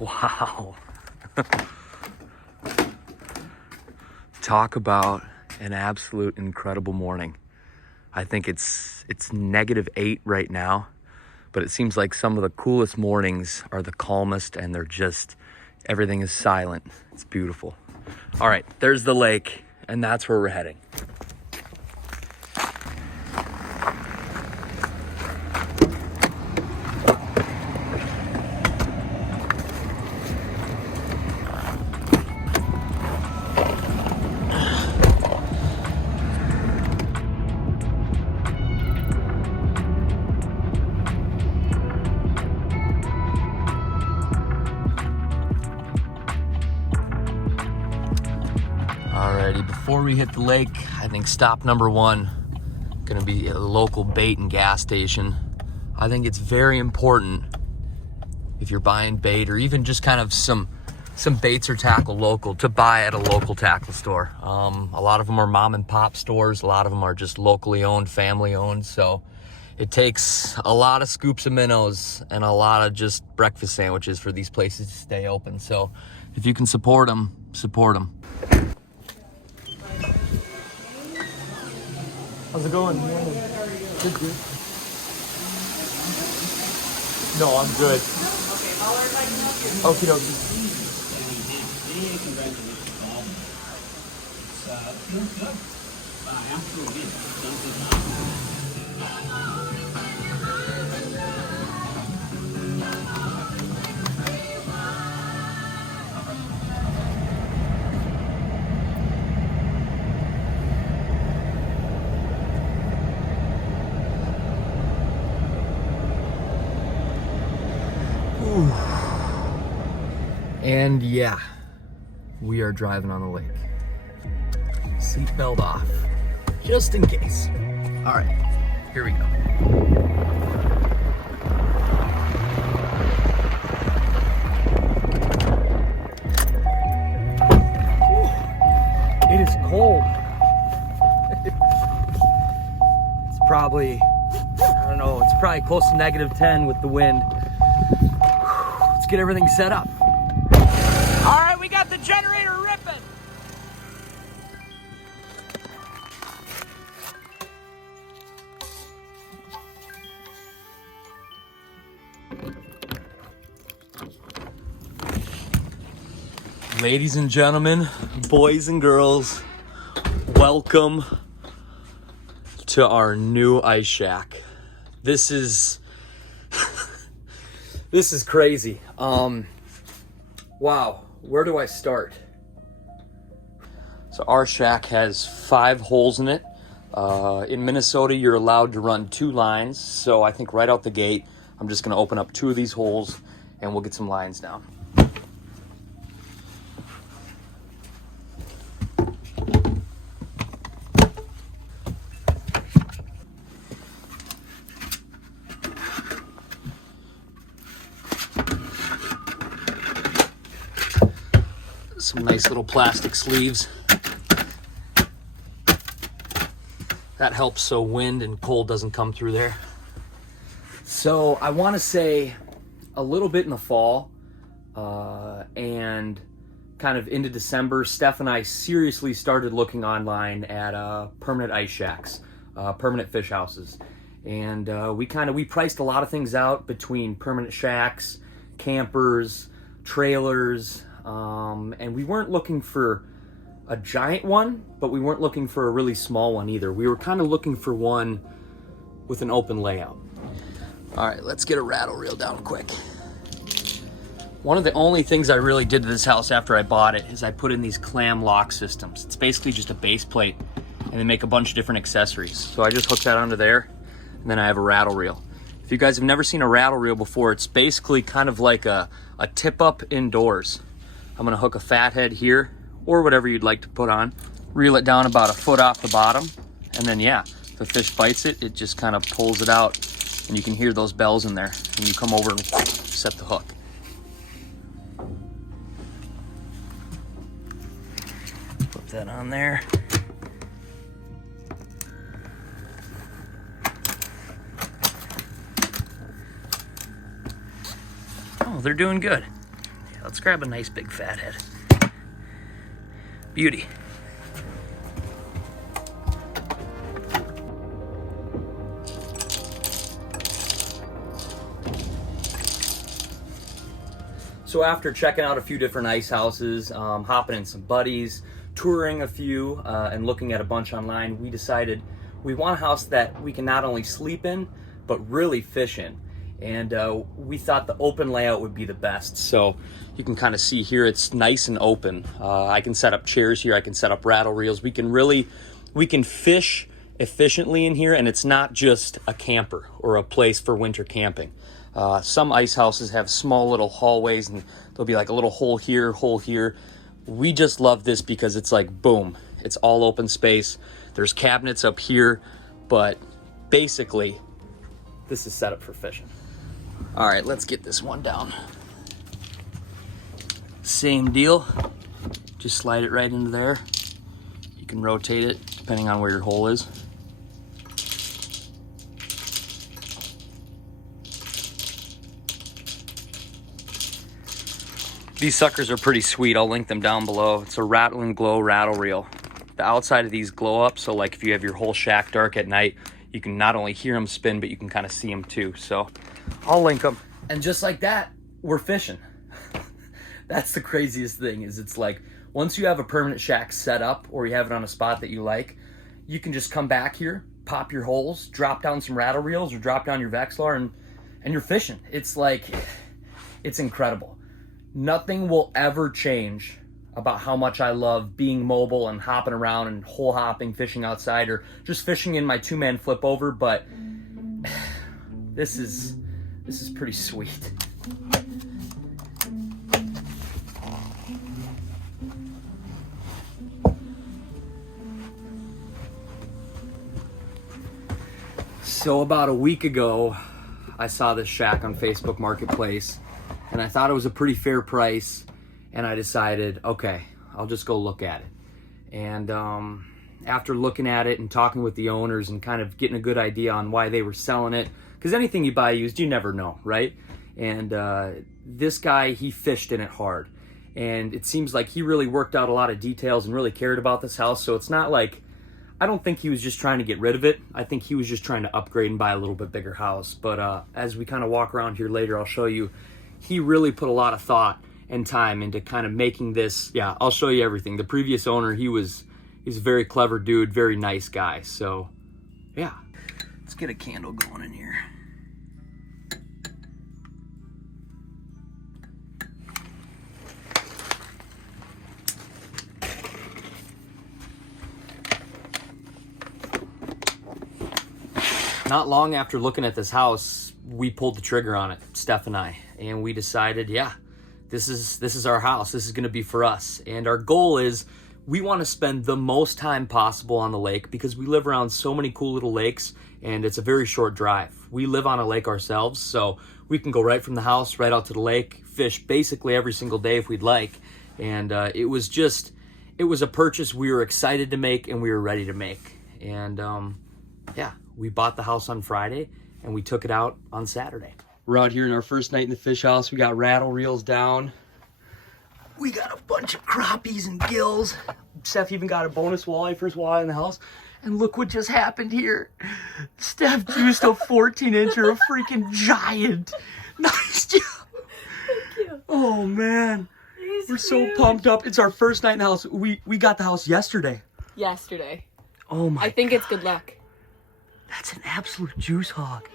Wow. Talk about an absolute incredible morning. I think it's -8 right now, but it seems like some of the coolest mornings are the calmest, and they're just, everything is silent. It's beautiful. All right, there's the lake, and that's where we're heading. Alrighty, before we hit the lake, I think stop number 1 gonna be a local bait and gas station. I think it's very important if you're buying bait or even just kind of some baits or tackle local to buy at a local tackle store. A lot of them are mom and pop stores. A lot of them are just locally owned, family owned. So it takes a lot of scoops of minnows and a lot of just breakfast sandwiches for these places to stay open. So if you can support them, support them. How's it going? Good, good. No, I'm good. Okie dokie. And yeah, we are driving on the lake. Seatbelt off, just in case. All right, here we go. It is cold. It's probably, I don't know, it's probably close to -10 with the wind. Let's get everything set up. All right, we got the generator ripping. Ladies and gentlemen, boys and girls, welcome to our new ice shack. This is this is crazy. Wow, where do I start? So our shack has 5 holes in it. In Minnesota, you're allowed to run 2 lines. So I think right out the gate, I'm just gonna open up 2 of these holes and we'll get some lines down. Some nice little plastic sleeves. That helps so wind and cold doesn't come through there. So I want to say a little bit in the fall and kind of into December, Steph and I seriously started looking online at permanent ice shacks, permanent fish houses. And we priced a lot of things out between permanent shacks, campers, trailers, and we weren't looking for a giant one, but we weren't looking for a really small one either. We were kind of looking for one with an open layout. All right, let's get a rattle reel down quick. One of the only things I really did to this house after I bought it is I put in these clam lock systems. It's basically just a base plate and they make a bunch of different accessories. So I just hooked that onto there and then I have a rattle reel. If you guys have never seen a rattle reel before, it's basically kind of like a tip up indoors. I'm gonna hook a fathead here or whatever you'd like to put on, reel it down about 1 foot off the bottom, and then yeah, if the fish bites it, it just kind of pulls it out and you can hear those bells in there and you come over and set the hook. Put that on there. Oh, they're doing good. Yeah, Let's grab a nice big fathead. Beauty. So after checking out a few different ice houses, hopping in some buddies, touring a few, and looking at a bunch online, we decided we want a house that we can not only sleep in, but really fish in. And we thought the open layout would be the best. So you can kind of see here, it's nice and open. I can set up chairs here, I can set up rattle reels. We can fish efficiently in here, and it's not just a camper or a place for winter camping. Some ice houses have small little hallways, and there'll be like a little hole here, hole here. We just love this because it's like, boom, it's all open space. There's cabinets up here, but basically, this is set up for fishing. All right, let's get this one down. Same deal, just slide it right into there. You can rotate it depending on where your hole is. These suckers are pretty sweet. I'll link them down below. It's a rattle and glow rattle reel. The outside of these glow up, so like if you have your whole shack dark at night, you can not only hear them spin, but you can kind of see them too. So I'll link them. And just like that, we're fishing. That's the craziest thing, is it's like, once you have a permanent shack set up, or you have it on a spot that you like, you can just come back here, pop your holes, drop down some rattle reels, or drop down your Vexilar, and you're fishing. It's like, it's incredible. Nothing will ever change about how much I love being mobile and hopping around and hole hopping, fishing outside, or just fishing in my 2-man flip over, but this is pretty sweet. So about a week ago, I saw this shack on Facebook Marketplace, and I thought it was a pretty fair price, and I decided, okay, I'll just go look at it. And after looking at it and talking with the owners and kind of getting a good idea on why they were selling it, because anything you buy used, you never know, right? And this guy, he fished in it hard, and it seems like he really worked out a lot of details and really cared about this house. So it's not like, I don't think he was just trying to get rid of it. I think he was just trying to upgrade and buy a little bit bigger house. But as we kind of walk around here later, I'll show you, he really put a lot of thought and time into kind of making this. Yeah, I'll show you everything. The previous owner, he's a very clever dude, very nice guy. So yeah, let's get a candle going in here. Not long after looking at this house, we pulled the trigger on it, Steph and I, and we decided, yeah, this is our house. This is going to be for us. And our goal is, we want to spend the most time possible on the lake, because we live around so many cool little lakes, and it's a very short drive. We live on a lake ourselves, so we can go right from the house right out to the lake, fish basically every single day if we'd like. And it was a purchase we were excited to make and we were ready to make. And yeah, we bought the house on Friday and we took it out on Saturday. We're out here in our first night in the fish house. We got rattle reels down. We got a bunch of crappies and gills. Steph even got a bonus walleye, first walleye in the house. And look what just happened here. Steph juiced a 14-incher, a freaking giant. Nice job. Thank you. Oh man, we're so pumped up. It's our first night in the house. We got the house yesterday. Oh my! I think it's good luck. That's an absolute juice hog.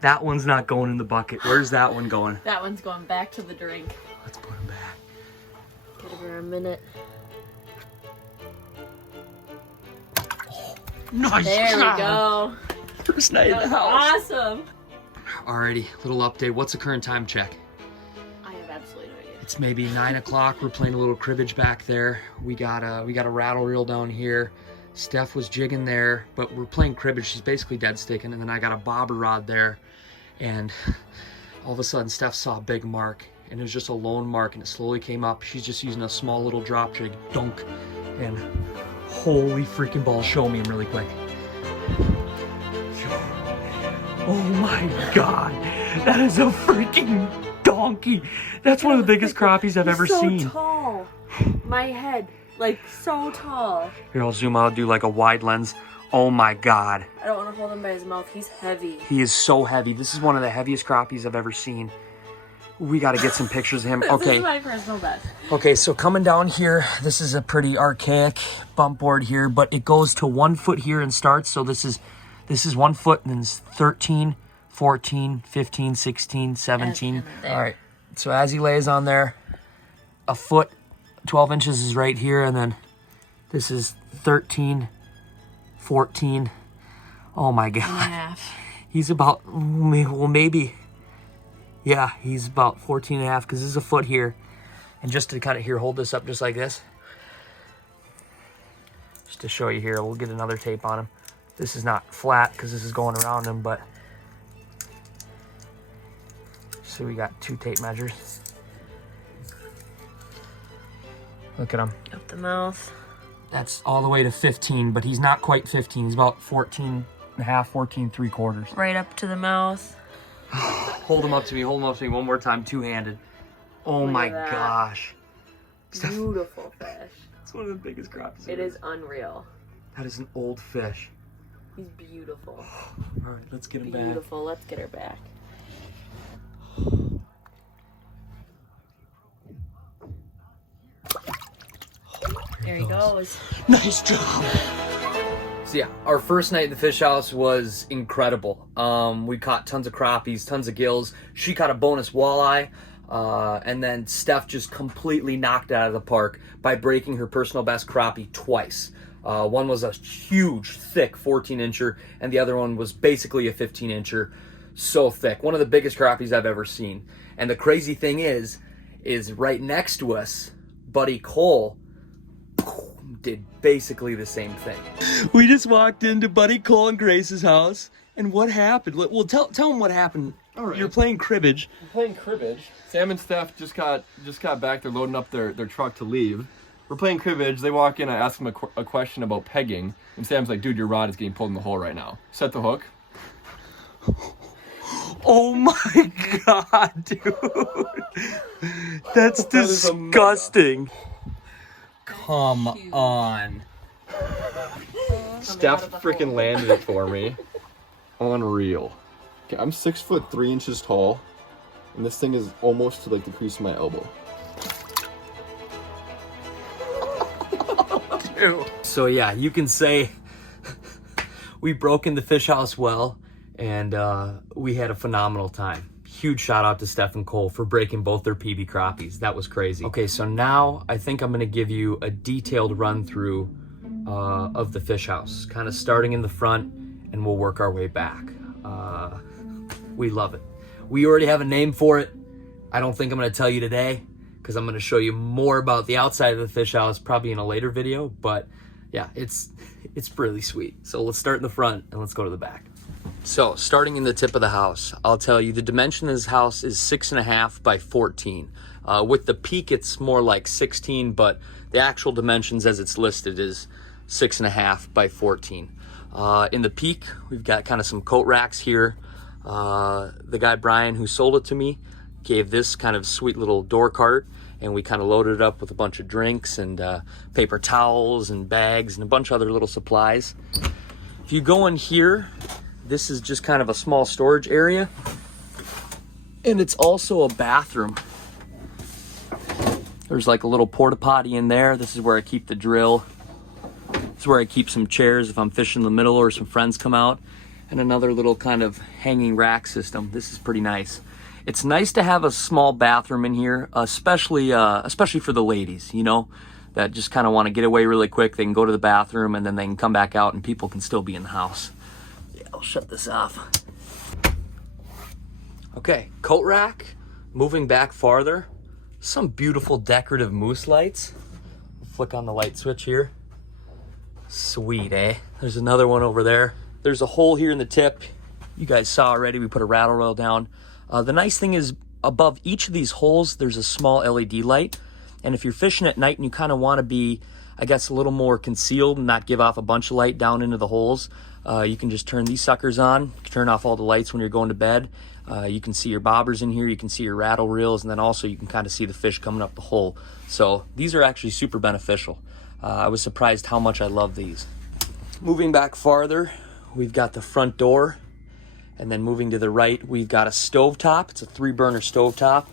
That one's not going in the bucket. Where's that one going? That one's going back to the drink. Let's put him back. Give her a minute. Oh, nice there job. We go. First night in the house. Awesome. Alrighty, little update. What's the current time check? I have absolutely no idea. It's maybe 9 o'clock. We're playing a little cribbage back there. We got a rattle reel down here. Steph was jigging there, but we're playing cribbage. She's basically dead sticking, and then I got a bobber rod there, and all of a sudden Steph saw a big mark, and it was just a lone mark, and it slowly came up. She's just using a small little drop jig, dunk, and holy freaking balls, show me him really quick. Oh my god, that is a freaking dog. donkey. That's one of the biggest crappies I've ever seen. So tall. My head, like so tall. Here, I'll zoom out, do like a wide lens. Oh my God. I don't want to hold him by his mouth. He's heavy. He is so heavy. This is one of the heaviest crappies I've ever seen. We got to get some pictures of him. This Okay. is my personal best. Okay, so coming down here, this is a pretty archaic bump board here, but it goes to 1 foot here and starts. So this is 1 foot, and then it's 13, 14, 15, 16, 17. All right. So as he lays on there, a foot, 12 inches is right here, and then this is 13, 14. Oh my God. He's about, well, maybe, yeah, he's about 14 and a half because this is a foot here. And just to kind of here, hold this up just like this. Just to show you here, we'll get another tape on him. This is not flat because this is going around him, but so we got 2 tape measures. Look at him. Up the mouth. That's all the way to 15, but he's not quite 15. He's about 14 and a half, 14, 3/4. Right up to the mouth. Hold him up to me. Hold him up to me one more time, two-handed. Oh Look my at that. gosh. Beautiful fish. It's one of the biggest crappies. It is unreal. That is an old fish. He's beautiful. All right, let's get him back. Beautiful. Let's get her back. There he goes. Nice job. So yeah, our first night at the fish house was incredible. We caught tons of crappies, tons of gills. She caught a bonus walleye. And then Steph just completely knocked it out of the park by breaking her personal best crappie twice. One was a huge, thick 14-incher, and the other one was basically a 15-incher. So thick. One of the biggest crappies I've ever seen. And the crazy thing is right next to us, Buddy Cole did basically the same thing. We just walked into Buddy Cole and Grace's house, and what happened? Well, tell them what happened. All right. You're playing cribbage. I'm playing cribbage. Sam and Steph just got back. They're loading up their truck to leave. We're playing cribbage. They walk in. I ask them a question about pegging, and Sam's like, "Dude, your rod is getting pulled in the hole right now. Set the hook." Oh my God, dude. That's disgusting. Come on. Steph freaking landed it for me. Unreal. Okay, I'm 6'3" tall, and this thing is almost to like the crease of my elbow. So yeah, you can say we broke in the fish house well, and we had a phenomenal time. Huge shout out to Steph and Cole for breaking both their PB crappies. That was crazy. Okay, so now I think I'm gonna give you a detailed run through of the fish house, kind of starting in the front, and we'll work our way back. We love it. We already have a name for it. I don't think I'm gonna tell you today, because I'm gonna show you more about the outside of the fish house probably in a later video, but yeah, it's really sweet. So let's start in the front and let's go to the back. So starting in the tip of the house, I'll tell you the dimension of this house is 6.5 by 14. With the peak, it's more like 16, but the actual dimensions as it's listed is 6.5 by 14. In the peak, we've got kind of some coat racks here. The guy, Brian, who sold it to me, gave this kind of sweet little door cart, and we kind of loaded it up with a bunch of drinks and paper towels and bags and a bunch of other little supplies. If you go in here, this is just kind of a small storage area, and it's also a bathroom. There's like a little porta potty in there. This is where I keep the drill. This is where I keep some chairs if I'm fishing in the middle or some friends come out, and another little kind of hanging rack system. This is pretty nice. It's nice to have a small bathroom in here, especially for the ladies, you know, that just kind of want to get away really quick. They can go to the bathroom and then they can come back out and people can still be in the house. Yeah, I'll shut this off. Okay, coat rack, moving back farther. Some beautiful decorative moose lights. Flick on the light switch here. Sweet, eh? There's another one over there. There's a hole here in the tip. You guys saw already, we put a rattle rail down. The nice thing is above each of these holes, there's a small LED light. And if you're fishing at night and you kind of want to be, I guess, a little more concealed and not give off a bunch of light down into the holes, You can just turn these suckers on, turn off all the lights when you're going to bed. You can see your bobbers in here, you can see your rattle reels, and then also you can kind of see the fish coming up the hole. So these are actually super beneficial. I was surprised how much I love these. Moving back farther, we've got the front door, and then moving to the right, we've got a stovetop. It's a 3-burner stovetop.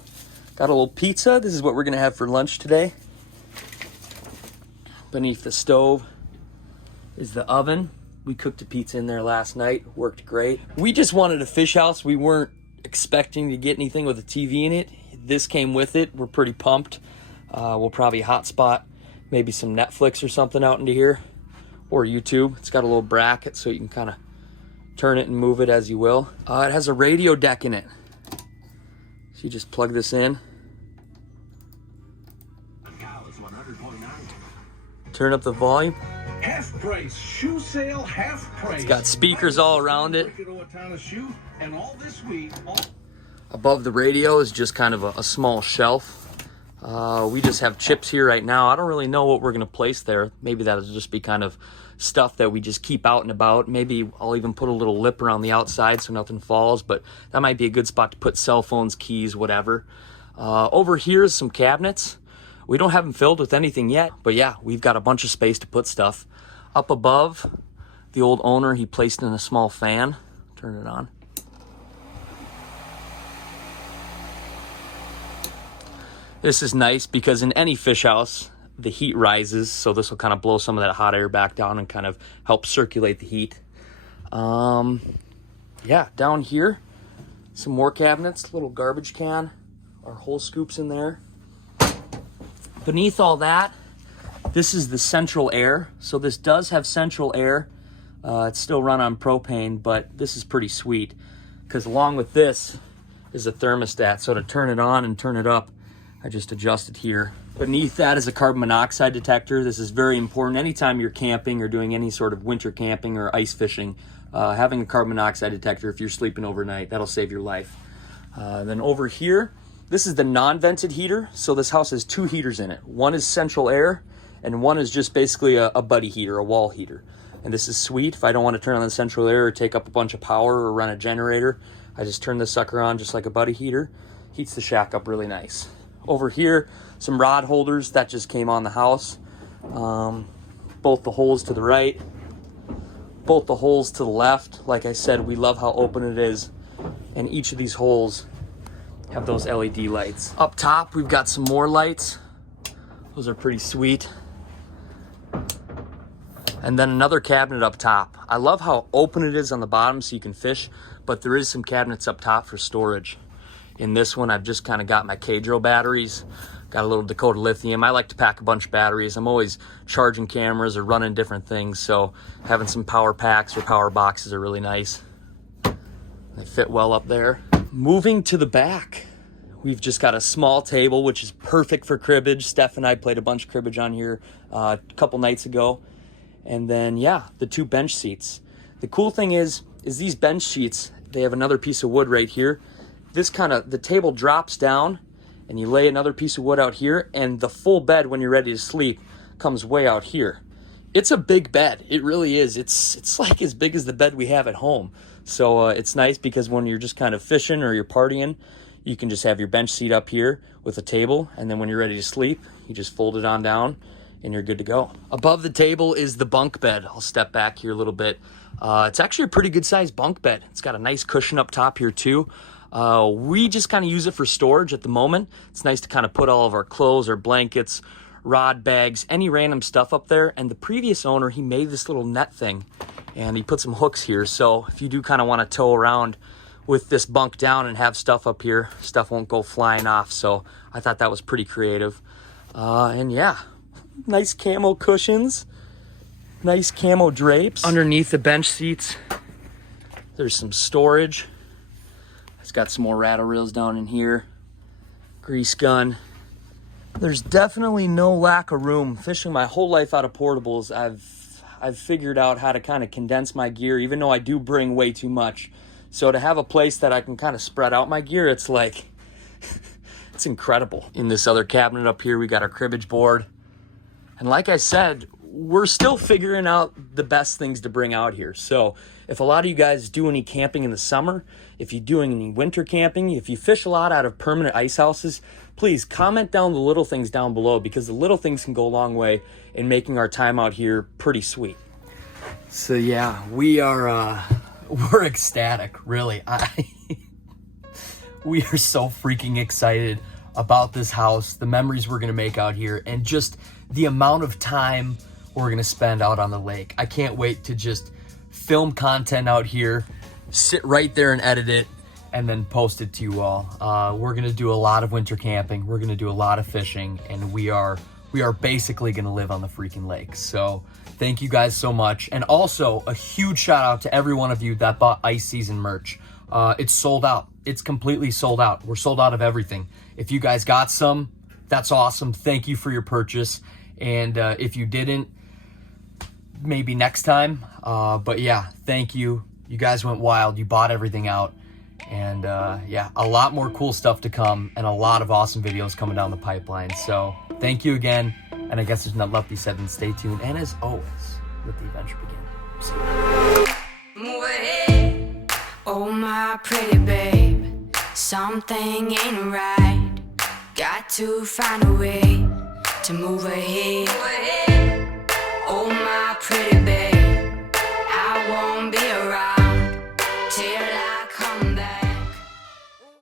Got a little pizza. This is what we're gonna have for lunch today. Beneath the stove is the oven. We cooked a pizza in there last night, worked great. We just wanted a fish house. We weren't expecting to get anything with a TV in it. This came with it. We're pretty pumped. We'll probably hotspot maybe some Netflix or something out into here, or YouTube. It's got a little bracket so you can kind of turn it and move it as you will. It has a radio deck in it. So you just plug this in. Turn up the volume. Half price shoe sale, half price. It's got speakers all around it. Above the radio is just kind of a small shelf. We just have chips here right now. I don't really know what we're gonna place there. Maybe that'll just be kind of stuff that we just keep out and about. Maybe I'll even put a little lip around the outside so nothing falls, but that might be a good spot to put cell phones, keys, whatever. Over here is some cabinets. We don't have them filled with anything yet, but yeah, we've got a bunch of space to put stuff. Up above, the old owner, he placed in a small fan. Turn it on. This is nice because in any fish house, the heat rises, so this will kind of blow some of that hot air back down and kind of help circulate the heat. Yeah, down here, some more cabinets, little garbage can, our whole scoops in there. Beneath all that, this is the central air. So this does have central air. It's still run on propane, but this is pretty sweet because along with this is a thermostat. So to turn it on and turn it up, I just adjust it here. Beneath that is a carbon monoxide detector. This is very important. Anytime you're camping or doing any sort of winter camping or ice fishing, having a carbon monoxide detector if you're sleeping overnight, that'll save your life. Then over here, this is the non-vented heater. So this house has 2 heaters in it. One is central air, and one is just basically a buddy heater, a wall heater. And this is sweet. If I don't want to turn on the central air or take up a bunch of power or run a generator, I just turn this sucker on just like a buddy heater. Heats the shack up really nice. Over here, some rod holders that just came on the house. Both the holes to the right, both the holes to the left. Like I said, we love how open it is. And each of these holes have those LED lights. Up top, we've got some more lights. Those are pretty sweet. And then another cabinet up top. I love how open it is on the bottom so you can fish, but there is some cabinets up top for storage. In this one, I've just kind of got my Cadro batteries, got a little Dakota lithium. I like to pack a bunch of batteries. I'm always charging cameras or running different things, so having some power packs or power boxes are really nice. They fit well up there. Moving to the back, we've just got a small table, which is perfect for cribbage. Steph and I played a bunch of cribbage on here a couple nights ago. And then, yeah, the 2 bench seats. The cool thing is these bench seats, they have another piece of wood right here. This the table drops down and you lay another piece of wood out here, and the full bed when you're ready to sleep comes way out here. It's a big bed. It really is. It's like as big as the bed we have at home. So it's nice because when you're just kind of fishing or you're partying, you can just have your bench seat up here with a table, and then when you're ready to sleep, you just fold it on down and you're good to go. Above the table is the bunk bed. I'll step back here a little bit. It's actually a pretty good sized bunk bed. It's got a nice cushion up top here too. We just kind of use it for storage at the moment. It's nice to kind of put all of our clothes or blankets, rod bags, any random stuff up there. And the previous owner, he made this little net thing and he put some hooks here. So if you do kind of want to tow around with this bunk down and have stuff up here, stuff won't go flying off. So I thought that was pretty creative. And yeah, nice camo cushions, nice camo drapes. Underneath the bench seats, there's some storage. It's got some more rattle reels down in here, grease gun. There's definitely no lack of room. Fishing my whole life out of portables, I've figured out how to kind of condense my gear, even though I do bring way too much. So to have a place that I can kind of spread out my gear, it's like, it's incredible. In this other cabinet up here, we got our cribbage board. And like I said, we're still figuring out the best things to bring out here. So if a lot of you guys do any camping in the summer, if you're doing any winter camping, if you fish a lot out of permanent ice houses, please comment down the little things down below, because the little things can go a long way in making our time out here pretty sweet. So yeah, we're ecstatic, really. We are so freaking excited about this house, the memories we're gonna make out here, and just the amount of time we're gonna spend out on the lake. I can't wait to just film content out here, sit right there and edit it, and then post it to you all. We're gonna do a lot of winter camping, we're gonna do a lot of fishing, and we are basically gonna live on the freaking lake. So thank you guys so much. And also a huge shout out to every one of you that bought ice season merch. It's sold out. It's completely sold out. We're sold out of everything. If you guys got some, that's awesome. Thank you for your purchase. And if you didn't, maybe next time. But yeah, thank you. You guys went wild. You bought everything out. And yeah, a lot more cool stuff to come and a lot of awesome videos coming down the pipeline. So thank you again. And I guess there's not left to be said, and stay tuned. And as always, let the adventure begin. See you. Oh my pretty babe, something ain't right. Got to find a way to move ahead. Oh my pretty babe.